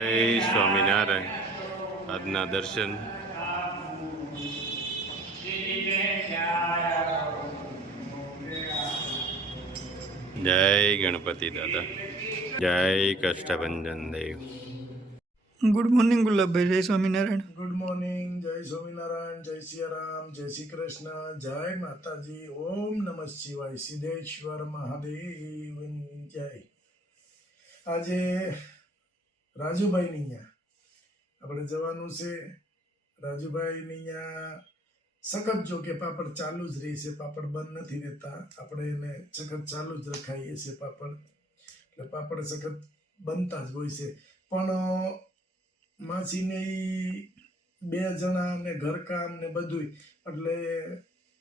જય સ્વામિનારાયણ. આજના દર્શન જય ગણપતિ દાદા, જય કષ્ટભંજન દેવ. Good morning Gulabbhai. જય સ્વામિનારાયણ. Good morning. જય સ્વામિનારાયણ. જય સિયારામ. જય શ્રી કૃષ્ણ. જય માતાજી. ઓમ નમઃ શિવાય. સિદ્ધેશ્વર મહાદેવ જય. આજે રાજુભાઈની અહીંયા આપણે જવાનું છે. રાજુભાઈની અહીંયા સખત જો કે પાપડ ચાલુ જ રહી છે, પાપડ બંધ નથી રહેતા. આપણે એને સખત ચાલુ જ રખાઈએ છીએ પાપડ, એટલે પાપડ સખત બનતા જ હોય છે. પણ માસીને બે જણા ને ઘરકામ ને બધું, એટલે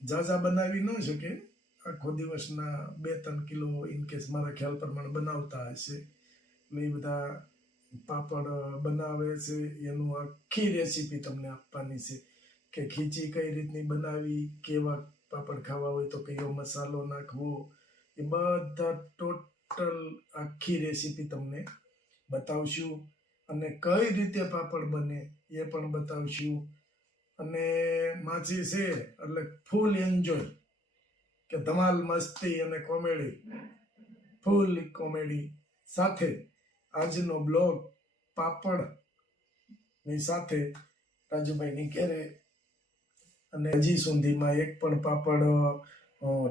ઝાઝા બનાવી ન શકે. આખો દિવસના 2-3 કિલો ઇનકેસ મારા ખ્યાલ પ્રમાણે બનાવતા હશે. એટલે એ બધા પાપડ બનાવે છે. એનું આખી રેસીપી તમને આપવાની છે કે ખીચી કઈ રીતની બનાવી, કેવા પાપડ ખાવા હોય તો કયો મસાલો નાખવો, એ બધા ટોટલ આખી રેસીપી તમને બતાવશું. અને કઈ રીતે પાપડ બને એ પણ બતાવશું. અને માછી છે એટલે ફૂલ એન્જોય, કે ધમાલ મસ્તી અને કોમેડી, ફૂલ કોમેડી સાથે આજનો બ્લોગ પાપડ ની સાથે રાજુભાઈની ઘેરે. અને હજી સુધીમાં એક પણ પાપડ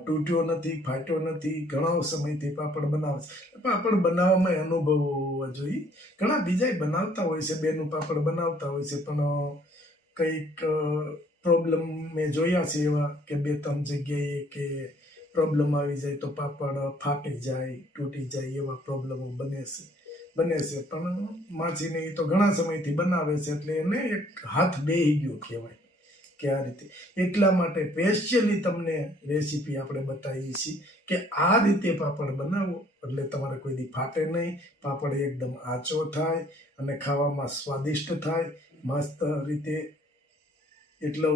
તૂટ્યો નથી, ફાટ્યો નથી. ઘણા સમયથી પાપડ બનાવે છે. પાપડ બનાવવામાં અનુભવ હોવા જોઈએ. ઘણા બીજા બનાવતા હોય છે, બેનું પાપડ બનાવતા હોય છે, પણ કંઈક પ્રોબ્લેમ મેં જોયા છે એવા કે 2-3 જગ્યાએ કે પ્રોબ્લેમ આવી જાય તો પાપડ ફાટી જાય, તૂટી જાય, એવા પ્રોબ્લેમો બને છે. પણ માછીને એ તો ઘણા સમયથી બનાવે છે, એટલે એને એક હાથ બેહી ગયો કહેવાય કે આ રીતે. એટલા માટે સ્પેશિયલી તમને રેસીપી આપણે બતાવીએ છીએ કે આ રીતે પાપડ બનાવો એટલે તમારે કોઈ દી ફાટે નહીં. પાપડ એકદમ આચો થાય અને ખાવામાં સ્વાદિષ્ટ થાય મસ્ત રીતે. એટલે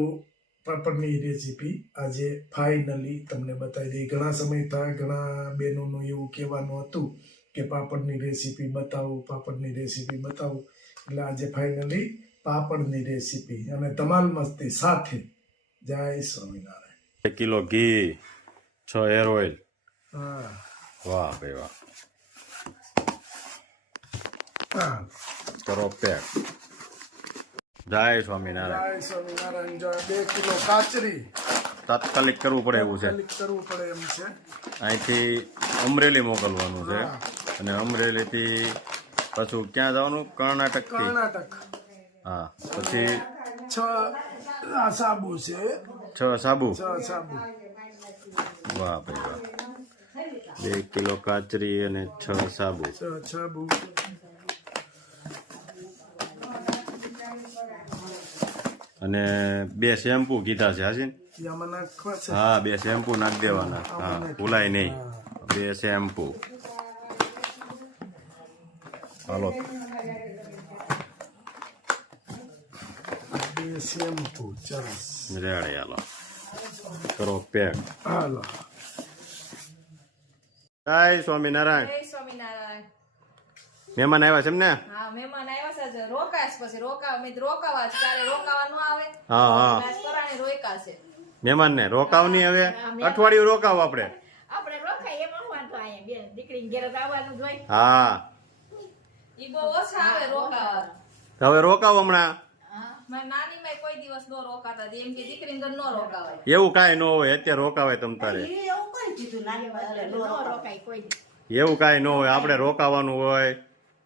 પાપડની રેસીપી આજે ફાઇનલી તમને બતાવી દઈ. ઘણા સમય થાય, ઘણા બહેનોનું એવું કહેવાનું હતું કે પાપડની રેસીપી બતાવો, પાપડની રેસીપી બતાવો. એટલે આજે ફાઇનલી પાપડની રેસીપી અને ધમાલ મસ્તી સાથે. જય સ્વામિનારાયણ. 1 કિલો ઘી, 6 હેર ઓઇલ. હા વાહ ભાઈ વાહ. હા. કરો પેક. જય સ્વામિનારાયણ. જય સ્વામિનારાયણ. જો 2 કિલો કાચરી તાત્કાલિક કરવું પડે એવું છે. કરવું પડે એમ છે. અહીંથી અમરેલી મોકલવાનું છે, અને અમરેલીથી પાછું ક્યાં જવાનું? કર્ણાટક. હા, પછી 6 સાબુ છે. 6 સાબુ. 6 સાબુ. વાહ ભાઈ વાહ. 2 કિલો કાચરી અને 6 સાબુ. 6 સાબુ. અને 2 શેમ્પુ કીધા છે. હાજી આમાં નાખવા છે. હા, 2 શેમ્પુ નાખી દેવાના. હા, ભૂલાય નહીં. 2 શેમ્પુ. હાલો, 2 શેમ્પુ. સરસ. રેડી. હાલો, કરો પેક. હાલો. જય સ્વામિનારાયણ. જય સ્વામિનારાયણ. મહેમાન આવ્યા છે એમ ને? હા, મહેમાન આવ્યા છે. રોકાશ પછી રોકાવા છે. ત્યારે રોકાવા ન આવે. હા હા. પરાણે રોકા છે. મહેમાન ને રોકાવ નહીં હવે. અઠવાડિયું રોકાવ આપણે. આપણે રોકાય એમાં વાંધો આયા બેન દીકરીને ઘરે આવવાનું જ હોય. હા, ઈ બહુ ઓછા આવે રોકાવા. હવે રોકાવ હમણાં. હા, મારી નાની માં કોઈ દિવસ નો રોકાતા. એમ કે દીકરીને ઘર નો રોકાવાય. એવું કાંઈ ન હોય. અત્યારે રોકાવાય તમ તારે. નો રોકાય કોઈ દી. એવું કાંઈ ન હોય. આપણે રોકાવાનું હોય.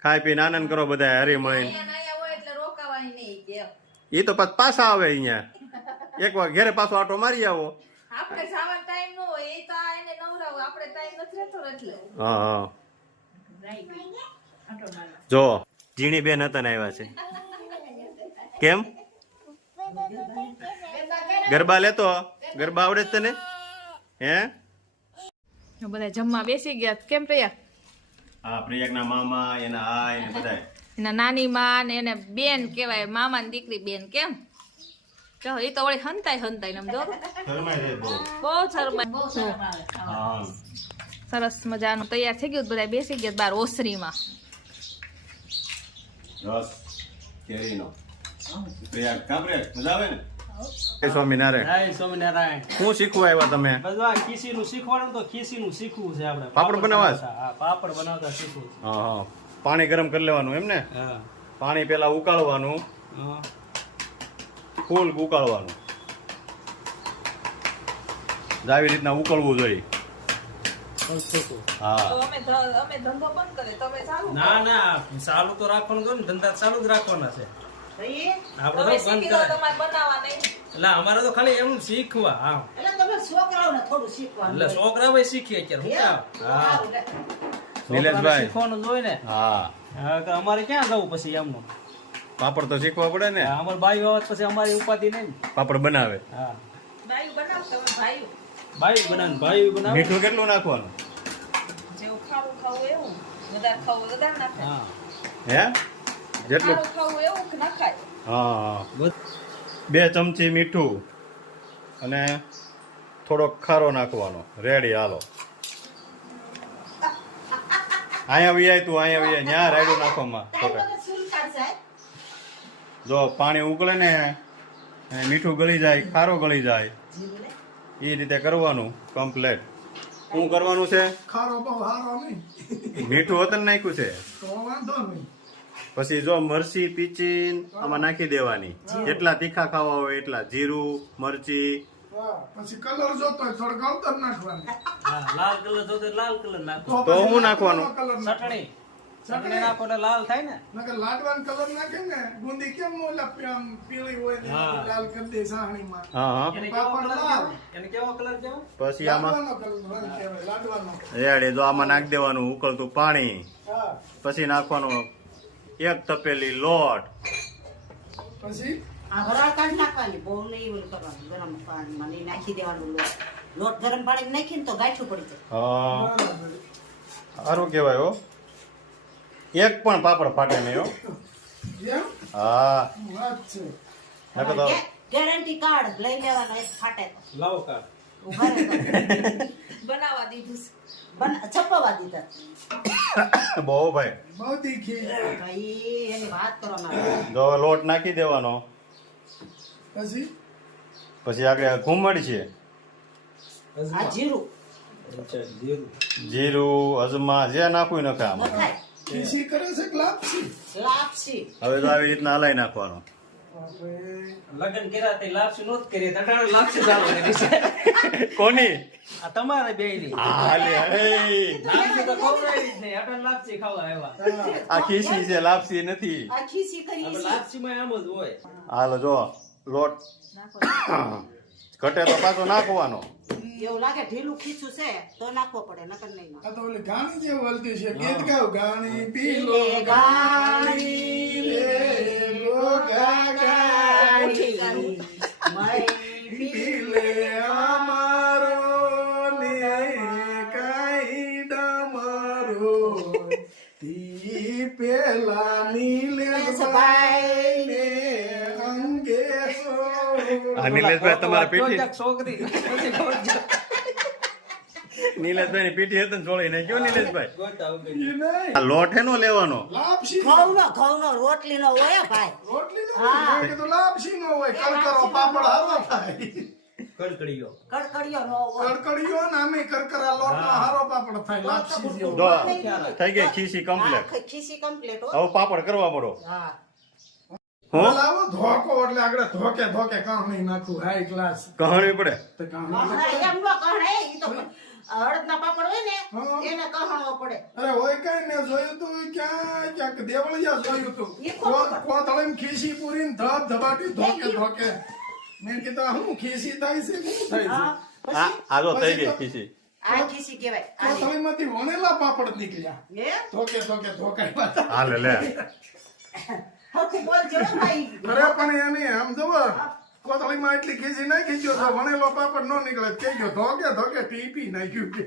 ખાઈ પીને આનંદ કરો બધા હરી મળીને. અહીંયા આયા હોય એટલે રોકાવાય નહીં કે એ તો પાછા પાછા આવે અહીંયા. એક વાર ઘરે પાછો આટો મારી આવો. આપણે જવાનો ટાઈમ નો હોય. એ તો આ એને નવરાવો. આપણે ટાઈમ નથી રહેતો એટલે. હા હા. જો ઝીણી બેન હતા ને આવ્યા છે. કેમ ગરબા લેતો? ગરબા આવડે જ તને? હે? બધા જમવા બેસી ગયા. કેમ પ્રિયા? હા, પ્રિયકના મામા, એના આય ને બધાય. એના નાની માં ને એને બેન કેવાય. મામા ની દીકરી બેન. કેમ? જો એ તો વળી હંતાય એમ જો શરમાય છે બહુ. બહુ શરમાય. હા. સરસ મજાનું તૈયાર થઈ ગયું. બધા બેસી ગયા બાર ઓસરીમાં. રસ કેરીનો કાપરે મજા આવે ને. સ્વામિનારાયણ. જય સ્વામિનારાયણ. શું શીખવા આવ્યા તમે? બધું આ ખીસીનું શીખવાડું તો ખીસીનું શીખવું છે આપણે. પાપડ બનાવવા? હા, પાપડ બનાવતા શીખવું છે. હા પાણી ગરમ કરી લેવાનું એમ ને? હા. પાણી પેલા ઉકાળવાનું, હા. ફૂલ ઉકાળવાનું, આવી રીતના ઉકળવું જોઈએ. હા અમે ધંધો બંધ કરે તમે ચાલુ ના ના, ચાલુ તો રાખવાનું તો ને, ધંધા ચાલુ જ રાખવાના છે. આપણે તમે તો બંધ શીખી લો, કરાય. તમારે બનાવવા નહીં. એટલે અમારે તો ખાલી એમ શીખવા. હા, એટલે તમે છોકરાઓને થોડું શીખવાનું એટલે છોકરા ભાઈ શીખીએ અત્યારે. શું કામ? હા, નિલેશભાઈ. શીખવાનું જ હોય ને. હા હા, કે અમારે ક્યાં જવું પછી એમનું? પાપડ તો શીખવા પડે ને. અમારે બાઈ આવે પછી અમારી ઉપાધિ નહીં ને. પાપડ બનાવે. હા, ભાઈ બનાવ તમે ભાઈ બાઈ બનાવે, ભાઈ બનાવે. મીઠું કેટલું નાખવાનું? જેવું ખાવું ખાવું એવું વધારે ખાવું વધારે નાખાય હા. હે જેટલું? ખાવું ખાવું એવું કે નખાય. હા 2 ચમચી મીઠું અને થોડોક ખારો નાખવાનો. રેડી હાલો. અહીંયા વિયાય તું, અહીંયા વિયાય ન્યા રાયડું નાખવામાં. જો પાણી ઉકળે ને અને મીઠું ગળી જાય, ખારો ગળી જાય, એ રીતે કરવાનું કમ્પ્લેટ. શું કરવાનું છે? ખારો બહુ હારો નહીં મીઠું વતન નાખ્યું છે. તો વાંધો નહીં. પછી જો મરચી પીચીન આમાં નાખી દેવાની. જેટલા તીખા ખાવા હોય એટલા. જીરું, મરચી. હા, પછી કલર જોતો હોય થોડો ગળતર નાખવાનો. હા, લાલ કલર જોતો હોય લાલ કલર નાખો. તો પછી શું નાખવાનું? કલર ચટણી ચટણી નાખો એટલે લાલ થાય ને. નકર લાડવાનો કલર નાખે ને ગુંદી કેમ ઓલા આમ પીળી હોય ને હા. લાલ કરી દે સાહણીમાં. હા હા એને કેવો પાપડ કલર લાલ. કહેવાય? એને કેવો કલર કહેવાય? પછી આમાં લાડવાનો કલર રંગ કહેવાય, લાડવાનો. રેડી જો આમાં નાખી દેવાનું ઉકળતું પાણી. હા, પછી નાખવાનો 1 તપેલી લોટ. પછી આ વરાળ કાઢી નાખવાની, બહુ નહીં ઓલું કરવાનું. ગરમ પાણીમાં નહીં નાખી દેવાનું લોટ. લોટ ગરમ પાણીમાં નાખીને તો ગાંઠું પડી જાય. હા બરાબર. સારું કહેવાય હો. એક પણ પાપડ ફાટે નહીં હો. એમ? હા વાત છે. નકર તો ગેરંટી કાર્ડ લઈ લેવાનો, એક ફાટે તો. લાવો કાઢ. ઉભા રહેતો. બનાવવા દીધું છે. છપાવા દીધા. બહુ ભાઈ. બહુ તીખી. ભાઈ એની વાત કરવામાં જો લોટ નાખી દેવાનો. પછી પછી આગળ ઘૂમડ છે. આ જીરું અચ્છા, જીરું. જીરું, અજમા જે નાખવું નખે આમાં. નખાય. ખીસી કરે છે કે લાપસી? લાપસી. હવે તો આવી રીતના હલાઈ નાખવાનો. આપણે લગ્ન કર્યા તે લાપસી નહોત કરી, તટાણે લાપસી ચાલુ કરી છે. કોની? આ તમારે બેયની. હાલે હે. લાપસી તો ખવડાવી જ નહીં, અટાણે લાપસી ખાવા આવ્યા. આ ખીસી છે, લાપસી નથી. આ ખીસી કરી આપણે છે. લાપસીમાં આમ જ હોય. હાલો જો લોટ ઘટે તો પાછો નાખવાનો. એવું લાગે ઢીલું ખીચું છે તો નાખવો પડે, નકર નહીં નાખો. આ તો ઓલી ગાણી જેવું હલતી છે. ગીત ગાવ. ગાણી પીલો ગાણી રે લોગા ગાણી પીલે અમારો ને કાઈ ડમરો તી પેલા નીલેશભાઈ ને અંગે સો. આ નિલેશભાઈ તમારા પીઠી ગોજક છોકરી. પછી ગોજક. નિલેશભાઈ ની પીઠી હતી ને છોડી નાખ્યો નિલેશભાઈ. ગોતા વગર. ઈ નહીં. આ લોટ હેનો લેવાનો? લાપસી ઘઉંનો રોટલીનો હોય ભાઈ. રોટલી નો હા. મેં કીધું લાપસી નો હોય. કરકરો પાપડ હારો થાય. કડકડીયો. કડકડીયો નો હોય. કડકડીયો ને આમે કરકરા લોટમાં હારો પાપડ થાય. લાપસી જેવો. જો થઈ ગઈ ખીસી કમ્પ્લેટ. આ ખીસી કમ્પ્લીટ હોય. હવે પાપડ કરવા પડો. હા. હું લાવો ધોકો એટલે આગળ ધોકે ધોકે કાહણી નાખું હાઈ ક્લાસ. કહાણી પડે. તો કાહણી હા, એમ નો કહે, ઈ તો અડદના પાપડ હોય ને હા. એને કહણવો પડે. અરે હોય કઈ મેં જોયું તું ક્યાં ક્યાંક દેવળિયા જોયું તું. ઈ ખોટું. કોથળીમાં ખીસી પૂરીને ધબ ધબાટી ધોકે ધોકે. મેં કીધું આ શું ખીસી થાય છે શું થાય છે? હા. આ પછી આ જો થઈ ગઈ ખીસી. આ ખીસી કહેવાય. આને. કોથળીમાંથી વણેલા પાપડ નીકળ્યા. હે? ધોકે ધોકે ધોકાય. હાલે લે. હરખું બોલજો હો ભાઈ. અરે પણ એને આમ જુઓ કોથળીમાં એટલી ખીસી નાખી ગયો તો વણેલો પાપડ નો નીકળે કહી ગયો ધોકે ધોકે ટીપી નાખ્યું કે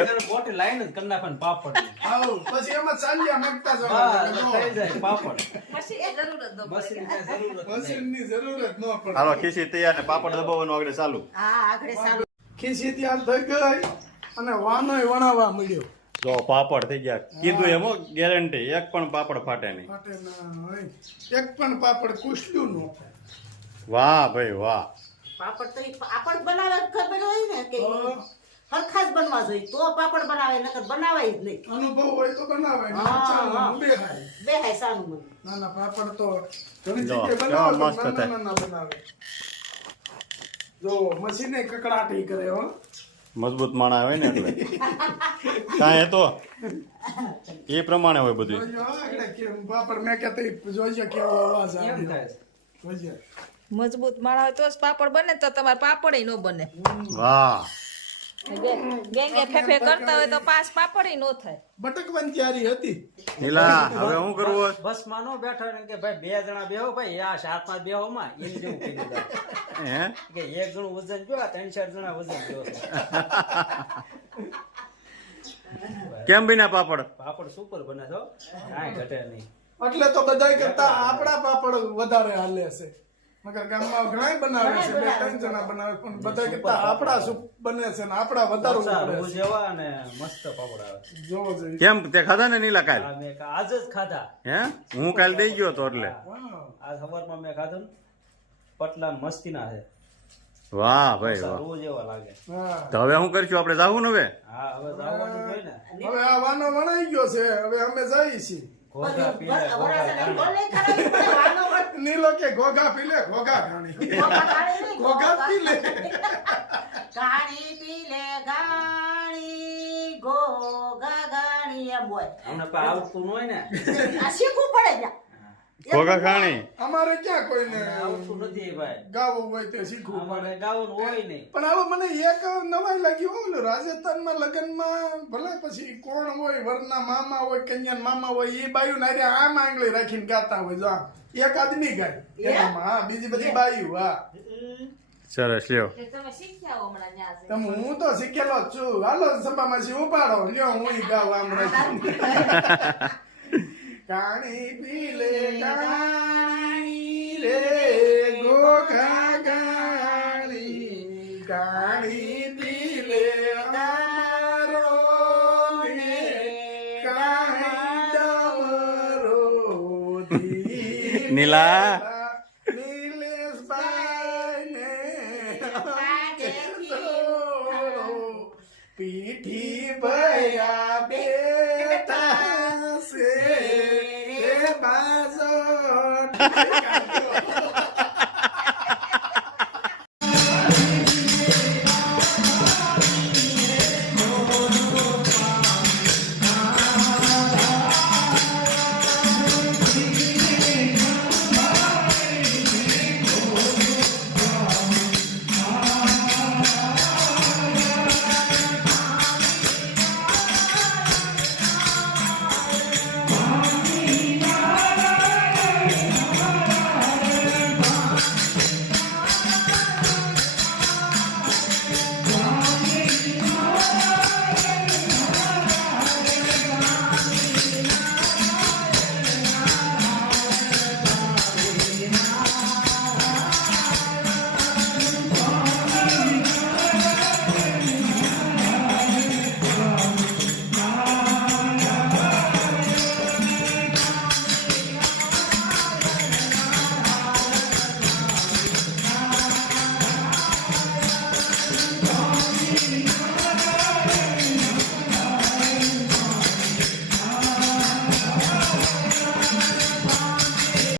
એક મોટી લાઈન જ કરી નાખવાની પાપડની. આવ પછી એમાં ચાલ્યા નાખતા બસ, જવાનું થઈ જાય પાપડ. મશીનની જરૂર જ ન પડે. મશીનની કાંઈ જરૂર જ નહીં. મશીનની જરૂર જ ન પડે. હાલો ખીસી તૈયાર ને પાપડ દબાવવાનું આગળ ચાલુ. હા આગળ સારું. ખીસી તૈયાર થઈ ગઈ અને વાનોય વણાવવા મળ્યો. જો પાપડ થઈ ગયા કીધું એમ હો, ગેરંટી એક પણ પાપડ ફાટે નહીં. માટે ના હોય. એક પણ પાપડ કુસલું ન થાય. વાહ ભાઈ વાહ. પાપડ તો ઈ પાપડ બનાવે ખબર હોય ને કે હરખા જ બનવા જોઈએ તો પાપડ બનાવે નકર બનાવાય જ નહીં. અનુભવ હોય તો બનાવે ને હા, ચાલો, હા. બેહાય. બેહાય સારું મને. ના ના પાપડ તો ઘણી જો, જગ્યાએ કેવા બનાવે મસ્ત તો થાય. નાના બનાવે. જો મશીને કકડાટી કરે હો. મજબૂત માણા હોય ને એટલે કાંઈ તો એ પ્રમાણે હોય બધું. જોજો એટલે કેમ પાપડ મેં કહેતી જોજો કેવો અવાજ કેમ આવે. થાય છે? જોજો. મજબૂત માળા હોય તો જ પાપડ બને તો તમારે પાપડ ન બને વાહ. ગેંગે ફેફે કરતા હોય તો પાસ પાપડ ન થાય. બટકવાની તૈયારી હતી. નીલા હવે શું કરવું? બસ માં નો બેઠો ને કે ભાઈ 2 જણા બેહો ભાઈ આ 4-5 બેહો માં એમ જેવું કીધું તા. હે કે 1 જણું વજન જો 3-4 જણા વજન જો કેમ બન્યા પાપડ? પાપડ સુપર બને છો કાંઈ ઘટે નહીં. એટલે તો બધાય કરતા આપણા પાપડ વધારે હાલે છે. મગર ગામમાં ઘણાય બનાવે છે 2-3 જણા બનાવે પણ બધાય કરતા આપણા શું બને છે ને આપણા વધારે ઓછા ઉપડે રૂ છે. જેવા અને મસ્ત પાપડ આવે. જોવો જોઈએ. કેમ તે ખાધા ને નીલા કાલ? આ મેં આજ જ ખાધા. હે હું કાલ દઈ ગયો તો એટલે. હા. આજ સવારમાં મેં ખાધું ને પટલા મસ્તીના છે. વાહ ભાઈ વાહ. રૂ જેવા લાગે. હા. તો હવે શું કરશું આપણે જાવું ને હવે? હા હવે જવાનું જોઈએ ને. હવે આ વાનો વણાઈ ગયો છે હવે અમે જઈએ છીએ. ઘોઘા પીને ઘોઘા વરાછાને ગાણે. ગોળ નહીં ખરાબ પડે, વાનો વળ. નીલો કે ઘોઘા પી લે ઘોઘા ઘાણી. ઘોઘા ખાણી નહીં, ઘોઘા પી લે. ઘાણી પી લે ઘાણી ઘોઘા ઘાણી એમ હોય. અમને પણ આવડતું ન હોય ને. આ શીખવું પડે ને. ઘોઘા ખાણી. અમારે ક્યાં કોઈને આવડતું નથી ભાઈ. ગાવું હોય તે શીખવું પડે. અમારે ગાવાનું હોય નહીં. પણ હવે મને એક નવાઈ લાગી હોય ઓલું રાજસ્થાનમાં લગ્નમાં ભલે પછી કોણ હોય વરના મામા હોય કન્યાના મામા હોય એ બાયું નારે આમ આંગળી રાખીને ગાતા હોય જો આમ. એક આદમી ગાય એનામાં, હા બીજી બધી બાયું હા. સરસ લ્યો. તમે શીખ્યા હો હમણાં ન્યા છે. તમે હું તો શીખેલો જ છું હાલો સભામાંથી ઉપાડો લ્યો હું ગાવ આમ રાખી કાણી પી લે કાણી રે ઘોઘા ગાણી કાણી પી લે અમારો ને કાણી ડમરો ધી નીલા. નીલેશભાઈ ને પીઠી ભયા બેઠા છે રે બાજો